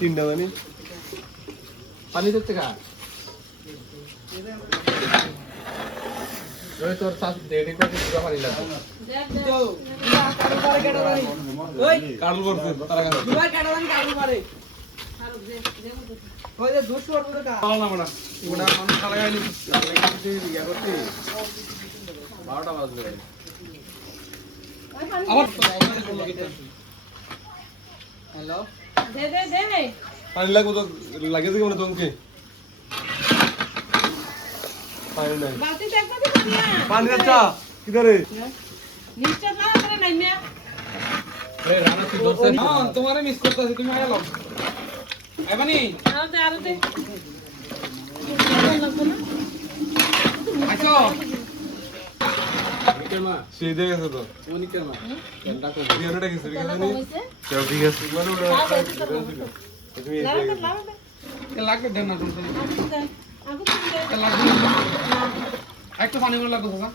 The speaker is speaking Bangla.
তিনটা জানি পানি দিতে কা ওই তোর সাথে দেড় করে পুরো পানি লাগবে ওই কাটল করছে তারা কেন দুবার কাটালাম কাটু পারে ওই যে দুশো করে কা পালা না বড়া ওটা মানুষ তারা গাইলি ইয়া করতে 12টা বাজবে আবার হ্যালো দে পানি লাগবে তো লাগে যে মানে তোমাকে পানি নাই বালতি দেখবা তো না পানি আচ্ছা কিধারে নিশ্চয় না করে নাই মিয়া এই রানা তুই ধরছ না তোমারে মিস করতেছি তুমি আইলা আইবানি আরো দে আইছো কেমা সেই দেখে গেছে তো উনি কেমা কেনটা কো বিয়ারটা গেছে কেন কইছে চল ঠিক আছে মানে ওটা তুমি এই লাগাতে দেখে লাগাতে কে লাগবে দেন না তুমি আগু দে কে লাগবে একটু পানি করে লাগবে চাচা